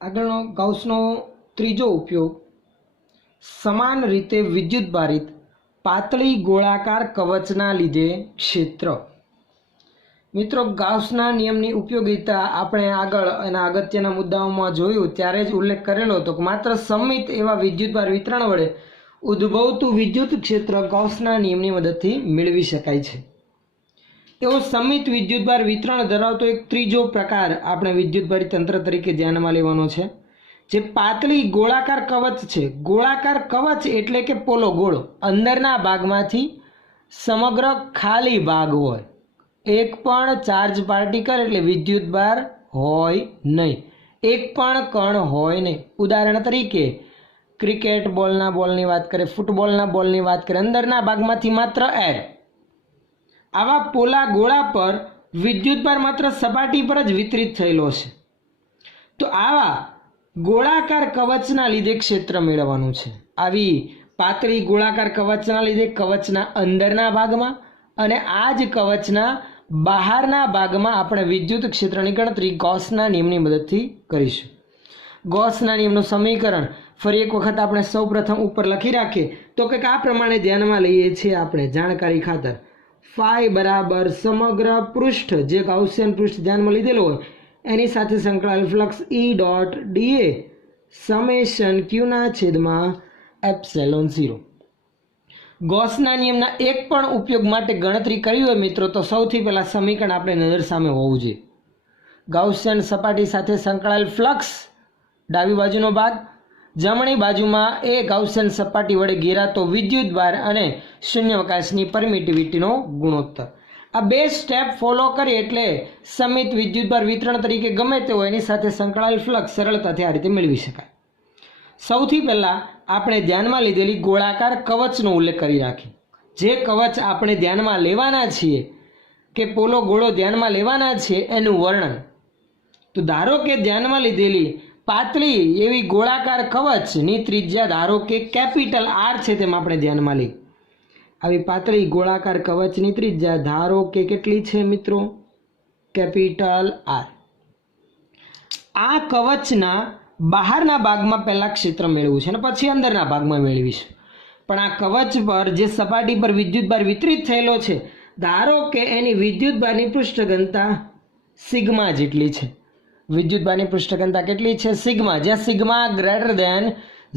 આગળનો ગાઉસનો ત્રીજો ઉપયોગ સમાન રીતે વિદ્યુત ભારિત પાતળી ગોળાકાર કવચના લીધે ક્ષેત્ર. મિત્રો, ગાઉસના નિયમની ઉપયોગિતા આપણે આગળ એના અગત્યના મુદ્દાઓમાં જોયું ત્યારે જ ઉલ્લેખ કરેલો હતો કે માત્ર સમમિત એવા વિદ્યુતભાર વિતરણ વડે ઉદ્ભવતું વિદ્યુત ક્ષેત્ર ગાઉસના નિયમની મદદથી મેળવી શકાય છે. એવો સમમિત વિદ્યુતભાર વિતરણ ધરાવતો એક ત્રીજો પ્રકાર આપણે વિદ્યુતભારી તંત્ર તરીકે ધ્યાનમાં લેવાનો છે, જે પાતળી ગોળાકાર કવચ છે. ગોળાકાર કવચ એટલે કે પોલો ગોળો, અંદરના ભાગમાંથી સમગ્ર ખાલી ભાગ હોય, એક પણ ચાર્જ પાર્ટિકલ એટલે વિદ્યુતભાર હોય નહીં, એક પણ કણ હોય નહીં. ઉદાહરણ તરીકે ક્રિકેટ બોલની વાત કરીએ, ફૂટબોલના બોલની વાત કરીએ, અંદરના ભાગમાંથી માત્ર એર. આવા પોલા ગોળા પર વિદ્યુતભાર માત્ર સપાટી પર જ વિતરિત થયેલો છે. તો આવા ગોળાકાર કવચના લીધે ક્ષેત્ર મેળવવાનું છે. આવી પાતળી ગોળાકાર કવચના લીધે કવચના અંદરના ભાગમાં અને આ જ કવચના બહારના ભાગમાં આપણે વિદ્યુત ક્ષેત્રની ગણતરી ગૌસના નિયમની મદદથી કરીશું. ગૌસના નિયમનું સમીકરણ ફરી એક વખત આપણે સૌપ્રથમ ઉપર લખી રાખીએ તો કંઈક આ પ્રમાણે ધ્યાનમાં લઈએ છીએ આપણે જાણકારી ખાતર. ફાઈ બરાબર સમગ્ર પૃષ્ઠ, જે ગાઉસિયન પૃષ્ઠ ધ્યાનમાં લીધેલો હોય એની સાથે સંકળાયેલ ફ્લક્સ ઈ ડોટ ડીએ સમેશન ક્યુના છેદમાં એપ્સિલોન 0. ગૌસના નિયમના એક પણ ઉપયોગ માટે ગણતરી કરી હોય મિત્રો તો સૌથી પહેલાં સમીકરણ આપણે નજર સામે હોવું જોઈએ. ગાઉસિયન સપાટી સાથે સંકળાયેલ ફ્લક્સ ડાબી બાજુનો ભાગ, જમણી બાજુમાં એ ગાઉસિયન સપાટી વડે ઘેરાતો વિદ્યુતભાર અને શૂન્યાવકાશની પરમિટિવિટીનો ગુણોત્તર. આ બે સ્ટેપ ફોલો કરી એટલે સમિત વિદ્યુતભાર વિતરણ તરીકે ગમે તે હોય એની સાથે સંકળાયેલ ફ્લક્સ સરળતાથી આ રીતે મેળવી શકાય. સૌથી પહેલાં આપણે ધ્યાનમાં લીધેલી ગોળાકાર કવચનો ઉલ્લેખ કરી રાખીએ. જે કવચ આપણે ધ્યાનમાં લેવાના છીએ કે પોલો ગોળો ધ્યાનમાં લેવાના છીએ એનું વર્ણન. તો ધારો કે ધ્યાનમાં લીધેલી પાતળી એવી ગોળાકાર કવચની ત્રિજ્યા ધારો કે કેપિટલ આર છે તેમ આપણે ધ્યાનમાં લઈએ. આવી પાતળી ગોળાકાર કવચની ત્રિજ્યા ધારો કે કેટલી છે મિત્રો? Capital R. આ કવચના બહારના ભાગમાં પહેલાં ક્ષેત્ર મેળવવું છે અને પછી અંદરના ભાગમાં મેળવીશું. પણ આ કવચ પર જે સપાટી પર વિદ્યુતભાર વિતરિત થયેલો છે ધારો કે એની વિદ્યુતભારની પૃષ્ઠ ઘનતા સિગ્મા જેટલી છે. વિદ્યુતભારની પૃષ્ઠ ઘનતા કેટલી છે? સિગ્મા. જ્યાં સિગ્મા ગ્રેટર દેન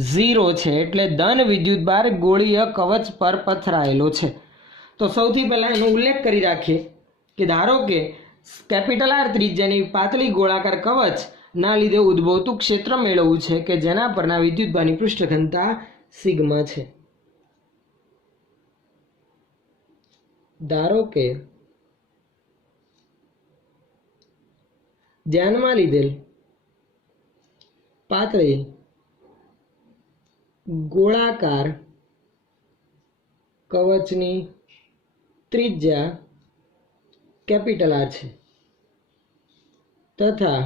0 છે એટલે ધન વિદ્યુતભાર ગોળીય કવચ પર પથરાયેલો છે. તો સૌથી પહેલાં એનો ઉલ્લેખ કરી રાખીએ કે ધારો કે કેપિટલ આર ત્રિજ્યાની પાતળી ગોળાકાર કવચના લીધે ઉદ્ભવતું ક્ષેત્ર મેળવવું છે કે જેના પરના વિદ્યુતભારની પૃષ્ઠ ઘનતા સિગ્મા છે. ધારો કે ધ્યાનમાં લીધેલ પાતળી ગોળાકાર કવચની ત્રિજ્યા કેપિટલ આર છે તથા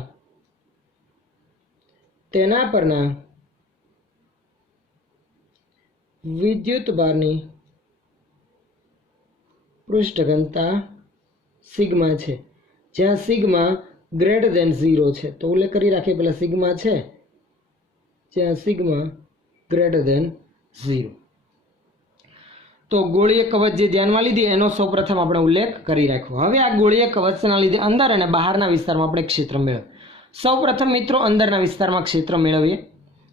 તેના પરના વિદ્યુતભારની પૃષ્ઠ ઘનતા સિગ્મા છે, જ્યાં સિગ્મા ગ્રેટર દેન 0 છે. તો ઉલ્લેખ કરી રાખીએ પહેલાં સિગ્મા છે જ્યાં સિગ્મા ગ્રેટર દેન 0. તો ગોળીય કવચ જે ધ્યાનમાં લીધી એનો સૌપ્રથમ આપણે ઉલ્લેખ કરી રાખ્યો. હવે આ ગોળીય કવચના લીધે અંદર અને બહારના વિસ્તારમાં આપણે ક્ષેત્ર મેળવીએ. સૌપ્રથમ મિત્રો અંદરના વિસ્તારમાં ક્ષેત્ર મેળવીએ.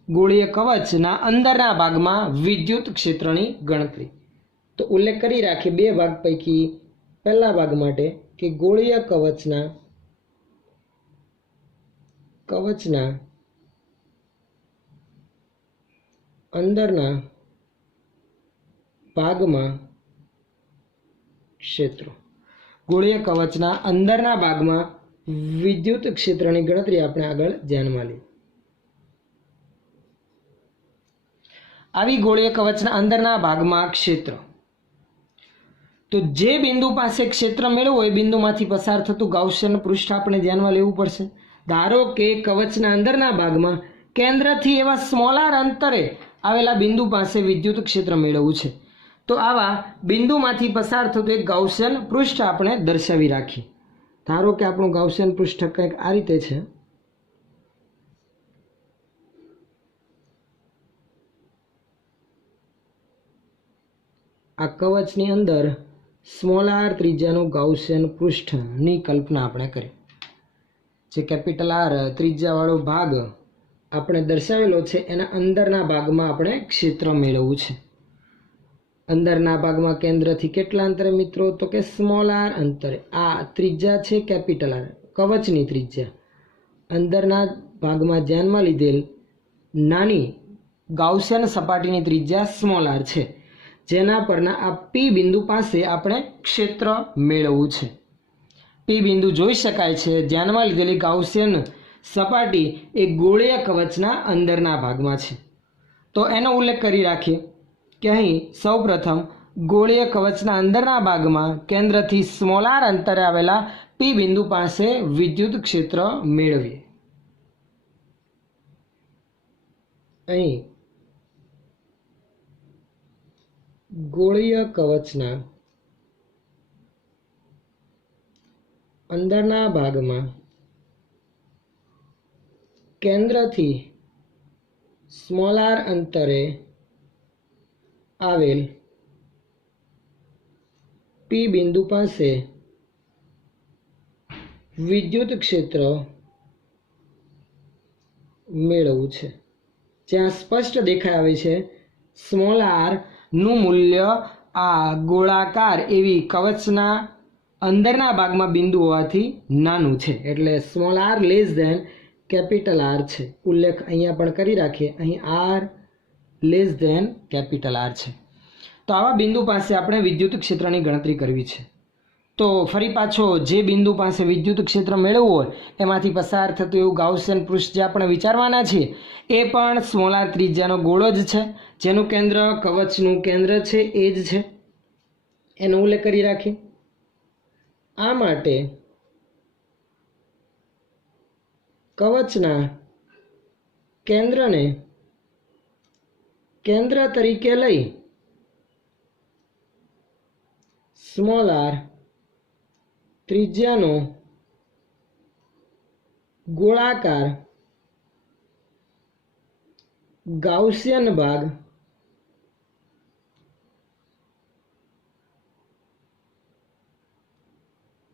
ગોળીય કવચના અંદરના ભાગમાં વિદ્યુત ક્ષેત્રની ગણતરી. તો ઉલ્લેખ કરી રાખીએ બે ભાગ પૈકી પહેલા ભાગ માટે કે ગોળીય કવચના અંદરના ભાગમાં ક્ષેત્રો. ગોળીય કવચના અંદરના ભાગમાં વિદ્યુત ક્ષેત્રની ગણતરી આપણે આગળ ધ્યાનમાં લઈએ. આવી ગોળીય કવચના અંદરના ભાગમાં ક્ષેત્ર. તો જે બિંદુ પાસે ક્ષેત્ર મેળવવું એ બિંદુમાંથી પસાર થતું ગાઉસિયન પૃષ્ઠ આપણે ધ્યાનમાં લેવું પડશે. ધારો કે કવચના અંદરના ભાગમાં કેન્દ્રથી એવા સ્મોલાર અંતરે આવેલા બિંદુ પાસે વિદ્યુત ક્ષેત્ર મેળવવું છે. તો આવા બિંદુમાંથી પસાર થતું એક ગાઉસિયન પૃષ્ઠ આપણે દર્શાવી રાખીએ. ધારો કે આપણું ગાઉસિયન પૃષ્ઠ કંઈક આ રીતે છે. આ કવચની અંદર સ્મોલ આર ત્રિજ્યાનું ગાઉસિયન પૃષ્ઠની કલ્પના આપણે કરી. જે કેપિટલ આર ત્રિજ્યાવાળો ભાગ આપણે દર્શાવેલો છે એના અંદરના ભાગમાં આપણે ક્ષેત્ર મેળવવું છે. અંદરના ભાગમાં કેન્દ્રથી કેટલા અંતરે મિત્રો? તો કે સ્મોલ આર અંતરે. આ ત્રિજ્યા છે કેપિટલ આર, કવચની ત્રિજ્યા. અંદરના ભાગમાં ધ્યાનમાં લીધેલ નાની ગાઉસિયન સપાટીની ત્રિજ્યા સ્મોલ આર છે, જેના પરના આ પી બિંદુ પાસે આપણે ક્ષેત્ર મેળવવું છે. પી બિંદુ જોઈ શકાય છે. ધ્યાનમાં લીધેલી ગાઉસિયન સપાટી એ ગોળીય કવચના અંદરના ભાગમાં છે. તો એનો ઉલ્લેખ કરી રાખીએ કે અહીં સૌપ્રથમ ગોળીય કવચના અંદરના ભાગમાં કેન્દ્રથી સ્મોલ આર અંતરે આવેલા પી બિંદુ પાસે વિદ્યુત ક્ષેત્ર મેળવીએ. અહીં ગોળીય કવચના અંદરના ભાગમાં કેન્દ્રથી સ્મોલ આર અંતરે આવેલ પી બિંદુ પાસે વિદ્યુત ક્ષેત્ર મેળવવું છે. જ્યાં સ્પષ્ટ દેખાય આવે છે સ્મોલ આર નું મૂલ્ય આ ગોળાકાર એવી કવચના અંદરના ભાગમાં બિંદુ હોવાથી નાનું છે, એટલે small R less than capital R છે. ઉલ્લેખ અહીંયા પણ કરી રાખીએ, અહીં R less than capital R છે. તો આવા બિંદુ પાસે આપણે વિદ્યુત ક્ષેત્રની ગણતરી કરવી છે. તો ફરી પાછો જે બિંદુ પાસે વિદ્યુત ક્ષેત્ર મેળવવું હોય એમાંથી પસાર થતું એવું ગાઉસિયન પૃષ્ઠ જે આપણે વિચારવાના છીએ એ પણ સ્મોલ આર ત્રિજ્યાનો ગોળો જ છે, જેનું કેન્દ્ર કવચનું કેન્દ્ર છે એ જ છે. એનો ઉલ્લેખ કરી રાખીએ. આ માટે કવચના કેન્દ્રને કેન્દ્ર તરીકે લઈ સ્મોલ આર ત્રિજ્યાનો ગોળાકાર ગાઉસિયન ભાગ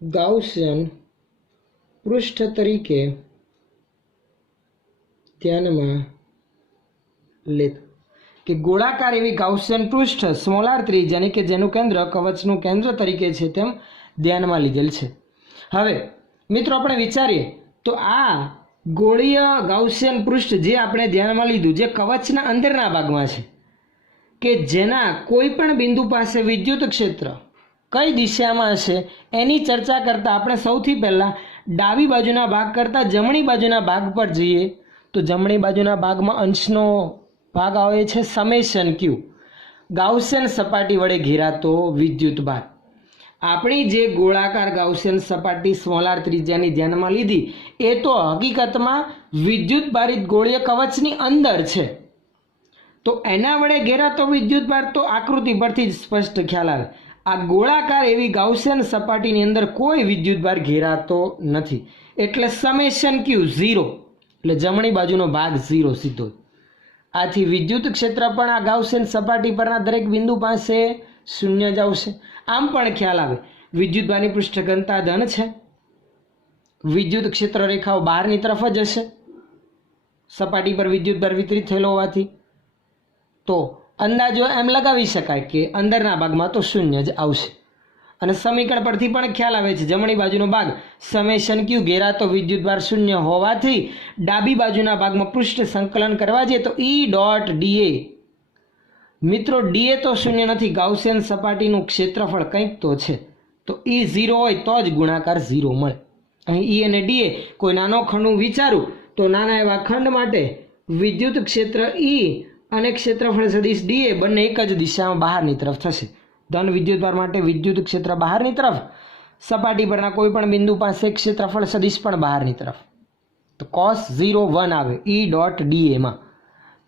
ગાઉસિયન પૃષ્ઠ તરીકે ધ્યાનમાં લેતા કે ગોળાકાર એવી ગાઉસિયન પૃષ્ઠ સ્મોલ આર ત્રિજ્યાની કે જેનું કેન્દ્ર કવચનું કેન્દ્ર તરીકે છે તેમ ધ્યાનમાં લીધેલ છે. હવે મિત્રો આપણે વિચારીએ તો આ ગોળીય ગાઉસિયન પૃષ્ઠ જે આપણે ધ્યાનમાં લીધું, જે કવચના અંદરના ભાગમાં છે, કે જેના કોઈ પણ બિંદુ પાસે વિદ્યુત ક્ષેત્ર કઈ દિશામાં હશે એની ચર્ચા કરતાં આપણે સૌથી પહેલાં ડાબી બાજુના ભાગ કરતાં જમણી બાજુના ભાગ પર જઈએ. તો જમણી બાજુના ભાગમાં અંશનો ભાગ આવે છે સમેશન ક્યુ, ગાઉસિયન સપાટી વડે ઘેરાતો વિદ્યુત ભાર. આપણી જે ગોળાકાર ગાઉસિયન સપાટી સ્મોલ આર ત્રિજ્યાની ધ્યાનમાં લીધી એ તો હકીકતમાં વિદ્યુત ભારિત ગોળીય કવચની અંદર છે. તો એના વડે ઘેરાતો વિદ્યુત ભાર તો આકૃતિ પરથી જ સ્પષ્ટ ખ્યાલ આવે. આ ગોળાકાર એવી ગાઉસિયન સપાટીની અંદર કોઈ વિદ્યુત ભાર ઘેરાતો નથી, એટલે સમેશન ક્યુ 0, એટલે જમણી બાજુનો ભાગ 0 સીધો. આથી વિદ્યુત ક્ષેત્ર પણ આ ગાઉસિયન સપાટી પરના દરેક બિંદુ પાસે શૂન્ય જ આવશે. આમ પણ ખ્યાલ આવે વિદ્યુત ભારની પૃષ્ઠ ઘનતા ધન છે, વિદ્યુત ક્ષેત્ર રેખાઓ બહારની તરફ જ હશે સપાટી પર વિદ્યુત ભાર વિતરિત થયેલો હોવાથી. તો અંદાજો એમ લગાવી શકાય કે અંદરના ભાગમાં તો શૂન્ય જ આવશે. અને સમીકરણ પરથી પણ ખ્યાલ આવે છે જમણી બાજુનો ભાગ સમેશન ક્યુ ઘેરાતો વિદ્યુત ભાર શૂન્ય હોવાથી ડાબી બાજુના ભાગમાં પૃષ્ઠ સંકલન કરવા જઈએ તો ઈ ડોટ ડીએ. મિત્રો ડીએ તો શૂન્ય નથી, ગાઉસિયન સપાટીનું ક્ષેત્રફળ કંઈક તો છે, તો ઈ 0 હોય તો જ ગુણાકાર 0 મળે. અહીં ઈ અને ડીએ કોઈ નાનો ખંડ હું વિચારું તો નાના એવા ખંડ માટે વિદ્યુત ક્ષેત્ર ઈ અને ક્ષેત્રફળ સદિશ ડીએ બંને એક જ દિશામાં બહારની તરફ થશે. ધન વિદ્યુતભાર માટે વિદ્યુત ક્ષેત્ર બહારની તરફ, સપાટી પરના કોઈ પણ બિંદુ પાસે ક્ષેત્રફળ સદિશ પણ બહારની તરફ. તો cos 0 1 આવે ઈ ડોટ ડીએ માં.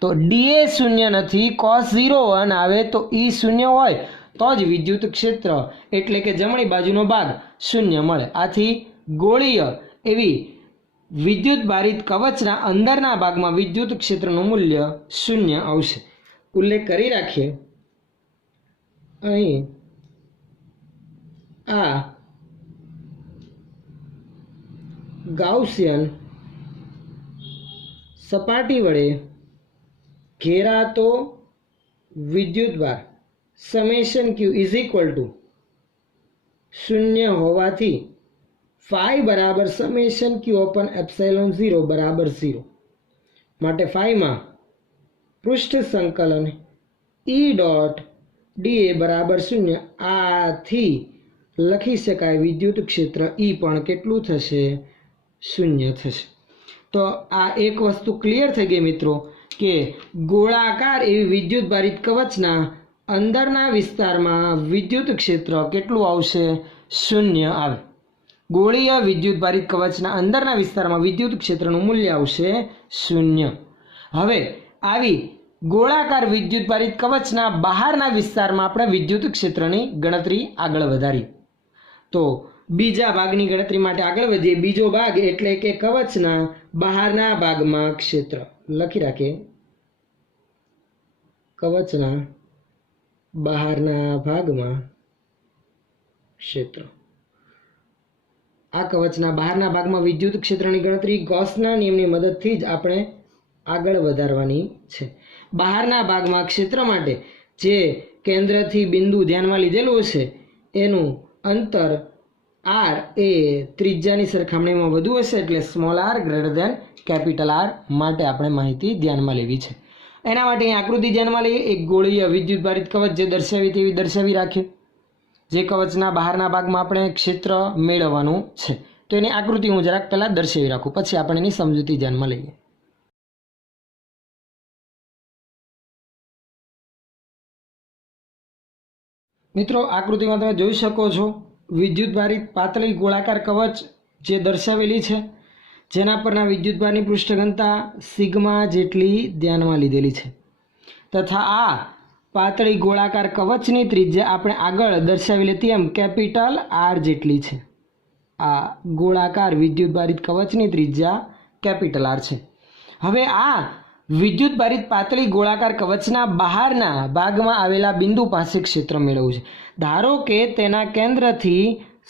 તો ડીએ શૂન્ય નથી, cos 0 1 આવે તો ઈ શૂન્ય હોય તો જ વિદ્યુત ક્ષેત્ર એટલે કે જમણી બાજુનો ભાગ શૂન્ય મળે. આથી ગોળીય એવી વિદ્યુત ભારિત કવચના અંદરના ભાગમાં વિદ્યુત 0 મૂલ્ય શૂન્ય આવશે. ઉલ્લેખ કરી રાખીએ અહીં આ ગાઉસિયન સપાટી વડે ઘેરાતો વિદ્યુતભાર summation Q is equal to 0 હોવાથી ફાઈ બરાબર સમેશન ક્યુ અપન એપ્સિલોન 0 બરાબર 0 માટે ફાઈમાં પૃષ્ઠ સંકલન ઈ ડોટ ડીએ બરાબર 0 આથી લખી શકાય વિદ્યુત ક્ષેત્ર ઈ પણ કેટલું થશે 0 થશે। તો આ એક વસ્તુ ક્લિયર થઈ ગઈ મિત્રો કે ગોળાકાર એવી વિદ્યુત ભારિત કવચના અંદરના વિસ્તારમાં વિદ્યુત ક્ષેત્ર કેટલું આવશે 0 આવે। ગોળીય વિદ્યુત ભારિત કવચના અંદરના વિસ્તારમાં વિદ્યુત ક્ષેત્રનું મૂલ્ય આવશે 0। હવે આવી ગોળાકાર વિદ્યુત ભારિત કવચના બહારના વિસ્તારમાં આપણે વિદ્યુત ક્ષેત્રની ગણતરી આગળ વધારી। તો બીજા ભાગની ગણતરી માટે આગળ વધીએ। બીજો ભાગ એટલે કે કવચના બહારના ભાગમાં ક્ષેત્ર લખી રાખીએ। કવચના બહારના ભાગમાં ક્ષેત્ર। આ કવચના બહારના ભાગમાં વિદ્યુત ક્ષેત્રની ગણતરી ગૌસના નિયમની મદદથી જ આપણે આગળ વધારવાની છે। બહારના ભાગમાં ક્ષેત્ર માટે જે કેન્દ્રથી બિંદુ ધ્યાનમાં લીધેલું છે એનું અંતર આર એ ત્રિજ્યાની સરખામણીમાં વધુ હશે એટલે small R greater than capital R માટે આપણે માહિતી ધ્યાનમાં લેવી છે। એના માટે અહીં આકૃતિ ધ્યાનમાં લઈએ। એક ગોળીય વિદ્યુત ભારિત કવચ જે દર્શાવી તેવી દર્શાવી રાખીએ, જે કવચના બહારના ભાગમાં આપણે ક્ષેત્ર મેળવવાનું છે। તો એની આકૃતિ હું જરાક પહેલાં દર્શાવી રાખું, પછી આપણે એની સમજૂતી ધ્યાનમાં લઈએ। મિત્રો આકૃતિમાં તમે જોઈ શકો છો વિદ્યુત ભારિત પાતળી ગોળાકાર કવચ જે દર્શાવેલી છે, જેના પરના વિદ્યુતભારની પૃષ્ઠ ઘનતા સિગ્મા જેટલી ધ્યાનમાં લીધેલી છે, તથા આ પાતળી ગોળાકાર કવચની ત્રિજ્યા આપણે આગળ દર્શાવેલી તેમ કેપિટલ આર જેટલી છે। આ ગોળાકાર વિદ્યુત ભારિત કવચની ત્રિજ્યા કેપિટલ આર છે। હવે આ વિદ્યુત ભારિત પાતળી ગોળાકાર કવચના બહારના ભાગમાં આવેલા બિંદુ પાસે ક્ષેત્ર મેળવવું છે। ધારો કે તેના કેન્દ્રથી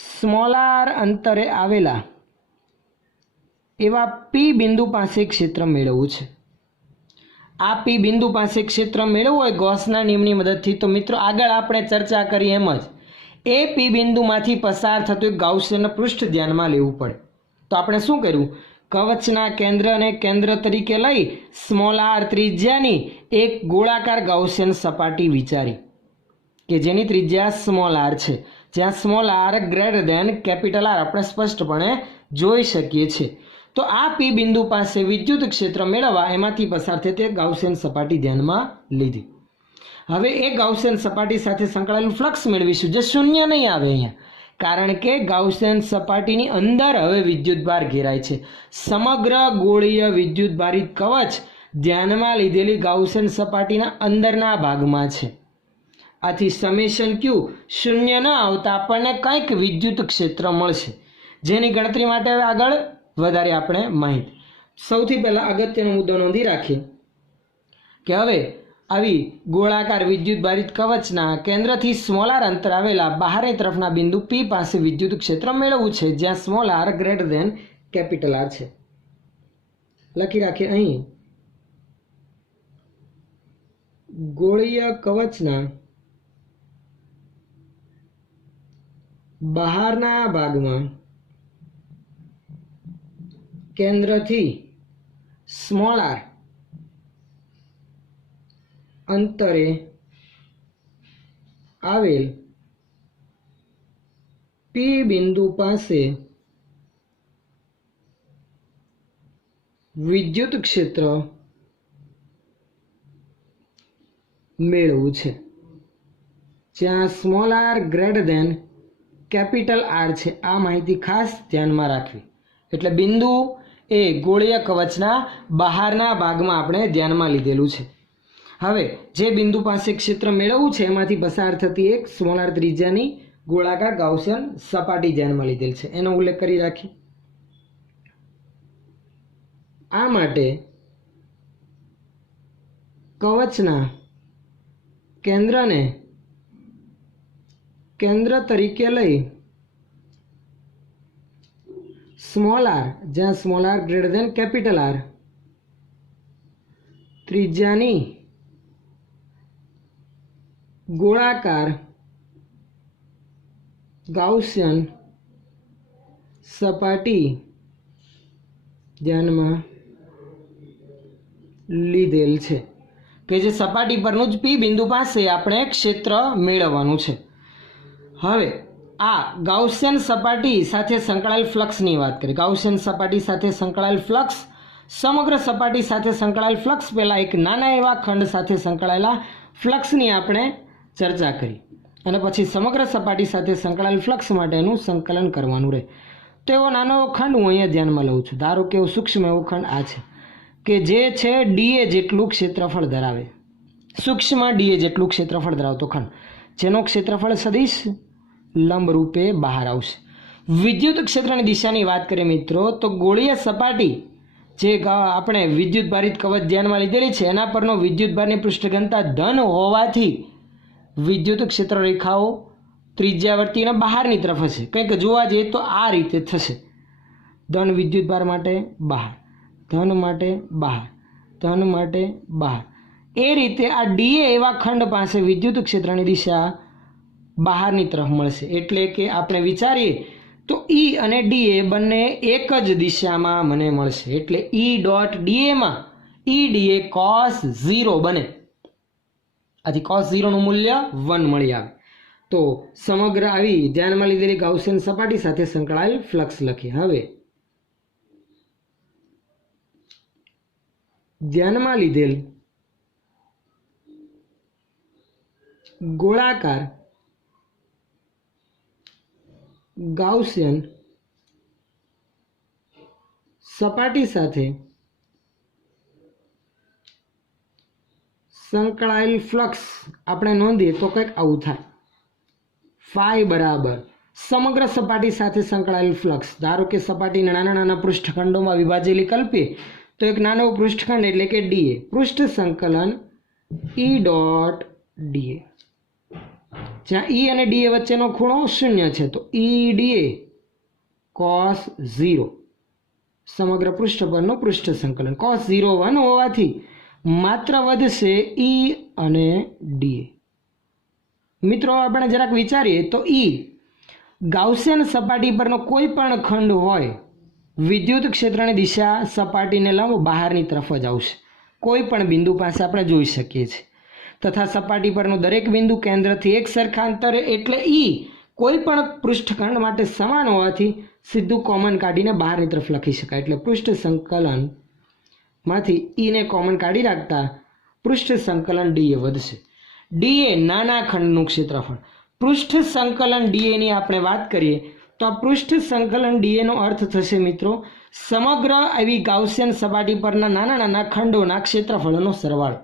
સ્મોલ આર અંતરે આવેલા એવા પી બિંદુ પાસે ક્ષેત્ર મેળવવું છે। આ પી બિંદુ પાસે ક્ષેત્ર મેળવવું હોય ગૌસના નિયમની મદદથી, તો મિત્રો આગળ આપણે ચર્ચા કરી એમ જ એ પી બિંદુમાંથી પસાર થતું એક ગાઉસિયન પૃષ્ઠ ધ્યાનમાં લેવું પડે। તો આપણે શું કર્યું, કવચના કેન્દ્રને કેન્દ્ર તરીકે લઈ સ્મોલ આર ત્રિજ્યાની એક ગોળાકાર ગાઉસિયન સપાટી વિચારી કે જેની ત્રિજ્યા સ્મોલ આર છે, જ્યાં small R greater than capital R આપણે સ્પષ્ટપણે જોઈ શકીએ છીએ। તો આ પી બિંદુ પાસે વિદ્યુત ક્ષેત્ર મેળવવા એમાંથી પસાર થતી એક ગાઉસિયન સપાટી ધ્યાનમાં લીધી। હવે એ ગાઉસિયન સપાટી સાથે સંકળાયેલું ફ્લક્સ મેળવીશું જે 0 નહીં આવે અહીંયા, કારણ કે ગાઉસિયન સપાટીની અંદર હવે વિદ્યુતભાર ઘેરાય છે। સમગ્ર ગોળીય વિદ્યુત ભારિત કવચ ધ્યાનમાં લીધેલી ગાઉસિયન સપાટીના અંદરના ભાગમાં છે। આથી સમેશન ક્યુ 0 ન આવતા આપણને કંઈક વિદ્યુત ક્ષેત્ર મળશે, જેની ગણતરી માટે હવે આગળ વધારે આપણે માહિતી। સૌથી પહેલાં અગત્યનો મુદ્દો નોંધી રાખીએ કે હવે આવી ગોળાકાર વિદ્યુત ભારિત કવચના કેન્દ્રથી સ્મોલ આર અંતર આવેલા બહારની તરફના બિંદુ પી પાસે વિદ્યુત ક્ષેત્ર મેળવવું છે, જ્યાં small R greater than capital R છે। લખી રાખીએ અહીં ગોળીય કવચના બહારના ભાગમાં કેન્દ્રથી સ્મોલ આર અંતરે આવેલ પી બિંદુ પાસે વિદ્યુત ક્ષેત્ર મેળવવું છે, જ્યાં small R greater than capital R છે। આ માહિતી ખાસ ધ્યાનમાં રાખવી। એટલે બિંદુ એ ગોળીય કવચના બહારના ભાગમાં આપણે ધ્યાનમાં લીધેલું છે। હવે જે બિંદુ પાસે ક્ષેત્ર મેળવવું છે એમાંથી પસાર થતી એક સ્મોલ આર ત્રિજ્યાની ગોળાકાર ગાઉસિયન સપાટી ધ્યાનમાં લીધેલ છે, એનો ઉલ્લેખ કરી રાખીએ। આ માટે કવચના કેન્દ્રને કેન્દ્ર તરીકે લઈ સ્મોલ આર, જ્યાં small R greater than capital R, ત્રિજ્યાની ગોળાકાર ગાઉસિયન સપાટી ધ્યાનમાં લીધેલ છે. કે જે સપાટી પરનું જ પી બિંદુ પાસે આપણે ક્ષેત્ર મેળવવાનું છે. હવે આ ગાઉસિયન સપાટી સાથે સંકળાયેલ ફ્લક્સની વાત કરીએ. ગાઉસિયન સપાટી સાથે સંકળાયેલ ફ્લક્સ, સમગ્ર સપાટી સાથે સંકળાયેલ ફ્લક્સ પહેલાં એક નાના એવા ખંડ સાથે સંકળાયેલા ફ્લક્સની આપણે ચર્ચા કરી અને પછી સમગ્ર સપાટી સાથે સંકળાયેલ ફ્લક્સ માટેનું સંકલન કરવાનું રહે. તો એવો નાનો એવો ખંડ હું અહીંયા ધ્યાનમાં લઉં છું. ધારો કે એવો સૂક્ષ્મ એવો ખંડ આ છે કે જે છે ડીએ જેટલું ક્ષેત્રફળ ધરાવે, સૂક્ષ્મ ડીએ જેટલું ક્ષેત્રફળ ધરાવતો ખંડ, જેનો ક્ષેત્રફળ સદિશ લંબ રૂપે બહાર આવશે. વિદ્યુત ક્ષેત્રની દિશાની વાત કરીએ મિત્રો, તો ગોળીય સપાટી જે આપણે વિદ્યુત ભારિત કવચ ધ્યાનમાં લીધેલી છે એના પરનો વિદ્યુત ભારની પૃષ્ઠ ધન હોવાથી વિદ્યુત ક્ષેત્ર રેખાઓ ત્રિજ્યાવર્તીને બહારની તરફ હશે. કંઈક જોવા જઈએ તો આ રીતે થશે. ધન વિદ્યુત ભાર માટે બહાર, ધન માટે બહાર, ધન માટે બહાર. એ રીતે આ ડીએ એવા ખંડ પાસે વિદ્યુત ક્ષેત્રની દિશા બહારની તરફ મળશે. એટલે કે આપણે વિચારીએ તો ઈ અને ડીએ બંને એક જ દિશામાં મને મળશે. એટલે ઈ ડોટ ડીએમાં ઈ ડીએ કોસ 0 બને. આથી કોસ 0નું મૂલ્ય 1 મળી આવે. તો સમગ્ર આવી ધ્યાનમાં લીધેલી ગાઉસિયન સપાટી સાથે સંકળાયેલ ફ્લક્સ લખીએ. હવે ધ્યાનમાં લીધેલ ગોળાકાર ગાઉસિયન સપાટી સાથે સંકળાયેલ ફ્લક્સ આપણે નોંધીએ તો કંઈક આવું થાય. ફાઈ બરાબર સમગ્ર સપાટી સાથે સંકળાયેલ ફ્લક્સ. ધારો કે સપાટીને નાના નાના પૃષ્ઠખંડોમાં વિભાજેલી કલ્પીએ તો એક નાનો પૃષ્ઠખંડ એટલે કે ડીએ, પૃષ્ઠ સંકલન ઈ ડોટ ડીએ, જ્યાં ઈ અને ડીએ વચ્ચેનો ખૂણો 0 છે તો ઈ ડીએ કોસ 0, સમગ્ર પૃષ્ઠ પરનું પૃષ્ઠ સંકલન. કોસ 0 1 હોવાથી માત્ર વધશે ઈ અને ડીએ. મિત્રો આપણે જરાક વિચારીએ તો ઈ ગાઉસિયન સપાટી પરનો કોઈ પણ ખંડ હોય, વિદ્યુત ક્ષેત્રની દિશા સપાટીને લંબ બહારની તરફ જ આવશે. કોઈ પણ બિંદુ પાસે આપણે જોઈ શકીએ છીએ. તથા સપાટી પરનું દરેક બિંદુ કેન્દ્રથી એક સરખા અંતરે, એટલે ઈ કોઈ પણ પૃષ્ઠખંડ માટે સમાન હોવાથી સીધું કોમન કાઢીને બહારની તરફ લખી શકાય. એટલે પૃષ્ઠ સંકલનમાંથી ઈને કોમન કાઢી રાખતા પૃષ્ઠ સંકલન ડીએ વધશે. ડીએ નાના ખંડનું ક્ષેત્રફળ. પૃષ્ઠ સંકલન ડીએની આપણે વાત કરીએ તો આ પૃષ્ઠ સંકલન ડીએનો અર્થ થશે મિત્રો સમગ્ર આવી ગાઉસિયન સપાટી પરના નાના નાના ખંડોના ક્ષેત્રફળનો સરવાળો.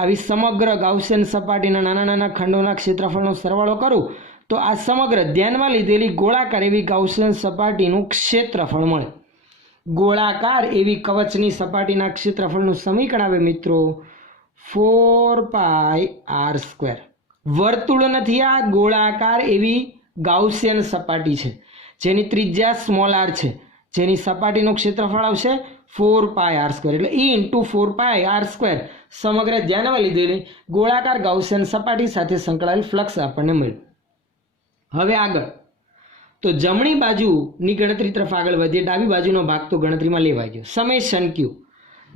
આવી સમગ્ર ગાઉસિયન સપાટીના નાના નાના ખંડોના ક્ષેત્રફળનો સરવાળો કરું તો આ સમગ્ર ધ્યાનમાં લીધેલી ગોળાકાર એવી ગાઉસિયન સપાટીનું ક્ષેત્રફળ મળે. ગોળાકાર એવી કવચની સપાટીના ક્ષેત્રફળનું સમીકરણ આવે મિત્રો 4πr². વર્તુળ નથી, આ ગોળાકાર એવી ગાઉસિયન સપાટી છે જેની ત્રિજ્યા સ્મોલ આર છે, જેની સપાટીનું ક્ષેત્રફળ આવશે 4πr². એટલે E × 4πr². સમગ્ર ધ્યાનમાં લીધેલી ગોળાકાર ગાઉસિયન સપાટી સાથે સંકળાયેલ ફ્લક્સ આપણને મળ્યું. હવે આગળ તો જમણી બાજુની ગણતરી તરફ આગળ વધીએ. ડાબી બાજુનો ભાગ તો ગણતરીમાં લેવાઈ ગયો. સમેશન ક્યુ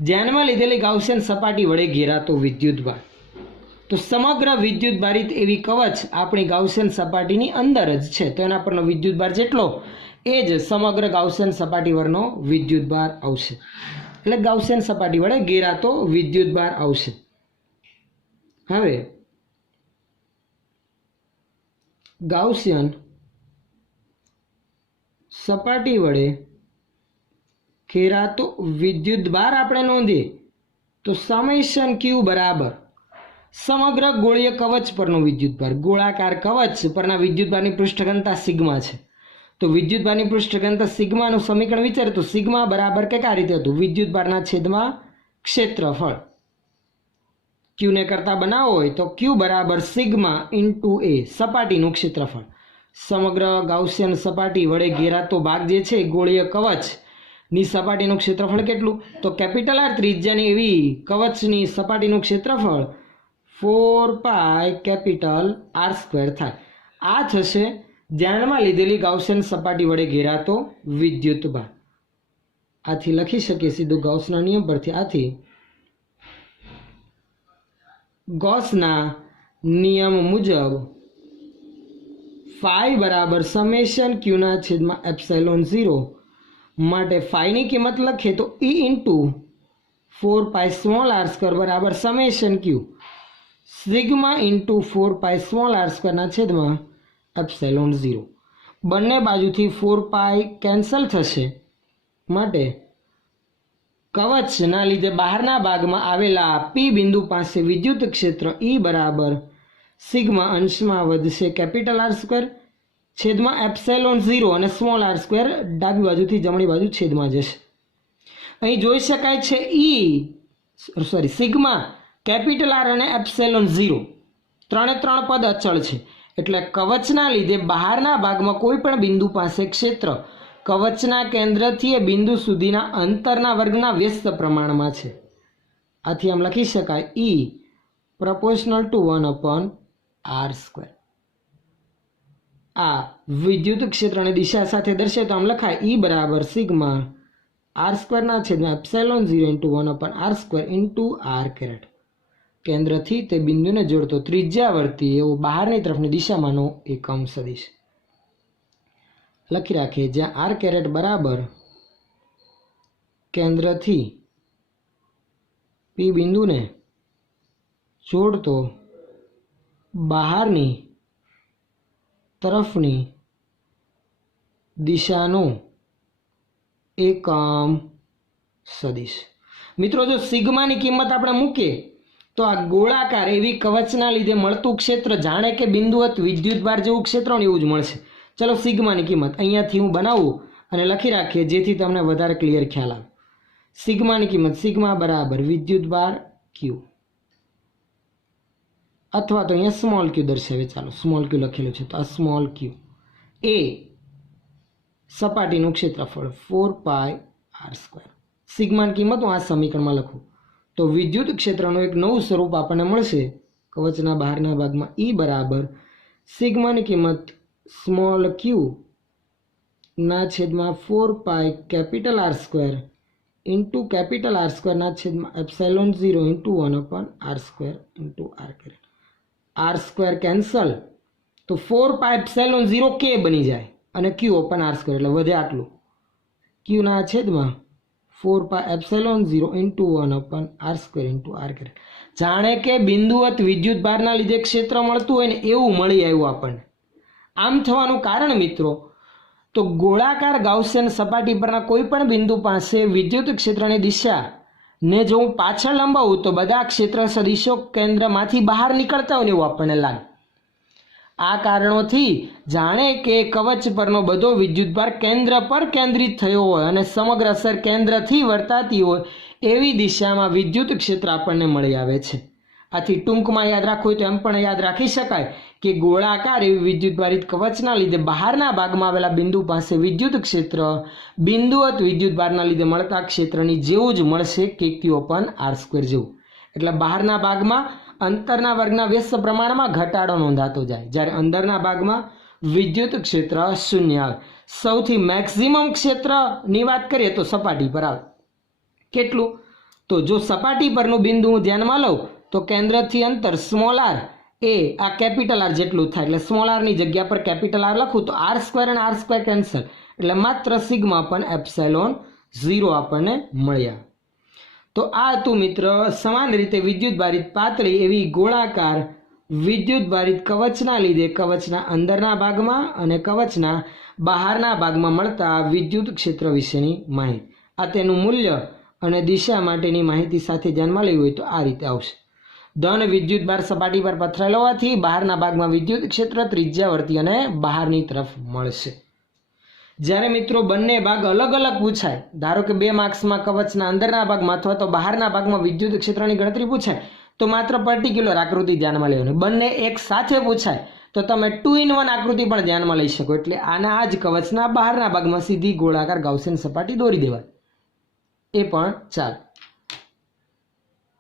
ધ્યાનમાં લીધેલી ગાઉસિયન સપાટી વડે ઘેરાતો વિદ્યુતભાર. તો સમગ્ર વિદ્યુત ભારિત એવી કવચ આપણી ગાઉસિયન સપાટીની અંદર જ છે, તો એના પરનો વિદ્યુતભાર જેટલો એ જ સમગ્ર ગાઉસિયન સપાટી પરનો વિદ્યુતભાર આવશે. એટલે ગાઉસિયન સપાટી વડે ઘેરાતો વિદ્યુતભાર આવશે. હવે ગાઉસિયન સપાટી વડે ઘેરાતો વિદ્યુતભાર આપણે નોંધીએ તો સમેશન ક્યુ બરાબર સમગ્ર ગોળીય કવચ પરનો વિદ્યુતભાર. ગોળાકાર કવચ પરના વિદ્યુતભારની પૃષ્ઠઘનતા સિગ્મા છે, તો વિદ્યુતભારની પૃષ્ઠઘનતા સિગ્માનું સમીકરણ વિચારે તો સિગ્મા બરાબર કંઈક આ રીતે હતું, વિદ્યુતભારના છેદમાં ક્ષેત્રફળ. ક્યુને કરતાં બનાવવો હોય તો ક્યુ બરાબર સિગ્મા ઇન્ટુ એ, સપાટીનું ક્ષેત્રફળ. સમગ્ર ગાઉસિયન સપાટી વડે ઘેરાતો ભાગ જે છે ગોળીય કવચની સપાટીનું ક્ષેત્રફળ કેટલું? તો કેપિટલ આર ત્રિજ્યાની એવી કવચની સપાટીનું ક્ષેત્રફળ 4 કેપિટલ આર સ્ક્વેર થાય. આ થશે ધ્યાનમાં લીધેલી ગાઉસિયન સપાટી વડે ઘેરાતો વિદ્યુત ભાર. આથી લખી શકીએ સીધું ગૌસના નિયમ પરથી. આથી ગૌસના નિયમ મુજબ ફાઈ બરાબર સમેશન ક્યુના છેદમાં એપ્સિલોન 0 માટે ફાઈની કિંમત લખીએ તો E into 4 small R square બરાબર summation Q sigma into 4 small R સ્ક્વેરના છેદમાં એપ્સિલોન 0. બંને બાજુથી 4 કેન્સલ થશે માટે કવચના લીધે બહારના ભાગમાં આવેલા પી બિંદુ પાસે વિદ્યુત ક્ષેત્ર E બરાબર સિગ્મા અંશમાં વધશે કેપિટલ આર સ્ક્વેર છેદમાં એપ્સિલોન 0 અને સ્મોલ આર સ્ક્વેર ડાબી બાજુથી જમણી બાજુ છેદમાં જશે. અહીં જોઈ શકાય છે સિગ્મા કેપિટલ આર અને એપ્સિલોન 0 ત્રણે ત્રણ પદ અચળ છે, એટલે કવચના લીધે બહારના ભાગમાં કોઈ પણ બિંદુ પાસે ક્ષેત્ર કવચના કેન્દ્રથી એ બિંદુ સુધીના અંતરના વર્ગના વ્યસ્ત પ્રમાણમાં છે. આથી આમ લખી શકાય E proportional to 1/r². આ વિદ્યુત ક્ષેત્રની દિશા સાથે દર્શાવે તો આમ લખાય E બરાબર સિગ્મા r² છેદમાં epsilon 0 into 1/r² into r caret. કેન્દ્રથી તે બિંદુને જોડતો ત્રિજ્યાવર્તી એવો બહારની તરફની દિશામાંનો એકમ સદિશ લખી રાખીએ, જ્યાં આર કેરેટ બરાબર કેન્દ્રથી પી બિંદુને જોડતો બહારની તરફની દિશાનો એકમ સદિશ. મિત્રો, જો સિગ્માની કિંમત આપણે મૂકીએ તો આ ગોળાકાર એવી કવચના લીધે મળતું ક્ષેત્ર જાણે કે બિંદુવત વિદ્યુતભાર જેવું ક્ષેત્ર એવું જ મળશે. ચલો સિગ્માની કિંમત અહીંયાથી હું બનાવું અને લખી રાખીએ જેથી તમને વધારે ક્લિયર ખ્યાલ આવે. સિગ્માની કિંમત સિગ્મા બરાબર વિદ્યુતભાર ક્યુ, અથવા તો અહીંયા સ્મોલ ક્યુ દર્શાવે. ચાલો સ્મોલ ક્યુ લખેલું છે તો આ સ્મોલ ક્યુ એ સપાટીનું ક્ષેત્રફળ 4πr². સિગ્માની કિંમત હું આ સમીકરણમાં લખું તો વિદ્યુત ક્ષેત્રનું એક નવું સ્વરૂપ આપણને મળશે. કવચના બહારના ભાગમાં E બરાબર સિગ્માની કિંમત સ્મોલ ક્યુ ના છેદમાં 4 capital r² into capital r² ના છેદમાં epsilon 0 into 1/r² into r caret. r² cancel તો 4 એપ્સિલોન 0 કે બની જાય અને q ઓપન r² એટલે વધે આટલું q ના છેદમાં 4 epsilon 0 into 1/r² into r caret. જાણે કે બિંદુવત વિદ્યુત ભારના લીધે ક્ષેત્ર મળતું હોય ને એવું મળી આવ્યું આપણને. આમ થવાનું કારણ મિત્રો, તો ગોળાકાર ગાઉસિયન સપાટી પરના કોઈ પણ બિંદુ પાસે વિદ્યુત ક્ષેત્રની દિશાને જો હું પાછળ લંબાવું તો બધા ક્ષેત્ર સદિશો કેન્દ્રમાંથી બહાર નીકળતા હોય ને એવું આપણને લાગે. આ કારણોથી જાણે કે કવચ પરનો બધો વિદ્યુતભાર કેન્દ્ર પર કેન્દ્રિત થયો હોય અને સમગ્ર અસર કેન્દ્રથી વર્તાતી હોય એવી દિશામાં વિદ્યુત ક્ષેત્ર આપણને મળી આવે છે. આથી ટૂંકમાં યાદ રાખવું હોય તો એમ પણ યાદ રાખી શકાય કે ગોળાકાર એવી વિદ્યુતભારિત કવચના લીધે બહારના ભાગમાં આવેલા બિંદુ પાસે વિદ્યુત ક્ષેત્ર બિંદુવત વિદ્યુતભારના લીધે મળતા ક્ષેત્રની જેવું જ મળશે કે Q/r² જેવું. એટલે બહારના ભાગમાં અંતરના વર્ગના વ્યસ્ત પ્રમાણમાં ઘટાડો નોંધાતો જાય, જ્યારે અંદરના ભાગમાં વિદ્યુત ક્ષેત્ર શૂન્ય આવે. સૌથી મેક્સિમમ ક્ષેત્રની વાત કરીએ તો સપાટી પર આવે. કેટલું? તો જો સપાટી પરનું બિંદુ હું ધ્યાનમાં લઉં તો કેન્દ્રથી અંતર સ્મોલ આર એ આ કેપિટલ આર જેટલું થાય, એટલે સ્મોલ આરની જગ્યા પર કેપિટલ આર લખું તો r² અને r² કેન્સલ, એટલે માત્ર સિગ્મા પણ એપ્સિલોન 0 આપણને મળ્યા. તો આ હતું મિત્ર સમાન રીતે વિદ્યુતભારિત પાતળી એવી ગોળાકાર વિદ્યુતભારિત કવચના લીધે કવચના અંદરના ભાગમાં અને કવચના બહારના ભાગમાં મળતા વિદ્યુત ક્ષેત્ર વિશેની માહિતી. આ તેનું મૂલ્ય અને દિશા માટેની માહિતી સાથે ધ્યાનમાં લેવી હોય તો આ રીતે આવશે. ધન વિદ્યુતભાર સપાટી પર પથરાયેલો હોવાથી બહારના ભાગમાં વિદ્યુત ક્ષેત્ર ત્રિજ્યાવર્તી અને બહારની તરફ મળશે. જ્યારે મિત્રો બંને ભાગ અલગ અલગ પૂછાય, ધારો કે 2 માર્ક્સમાં કવચના અંદરના ભાગમાં અથવા તો બહારના ભાગમાં વિદ્યુત ક્ષેત્રની ગણતરી પૂછાય તો માત્ર પર્ટિક્યુલર આકૃતિ ધ્યાનમાં લેવાની. બંને એક સાથે પૂછાય તો તમે 2 in 1 આકૃતિ પણ ધ્યાનમાં લઈ શકો. એટલે આના આ જ કવચના બહારના ભાગમાં સીધી ગોળાકાર ગાઉસિયન સપાટી દોરી દેવાય, એ પણ ચાલે.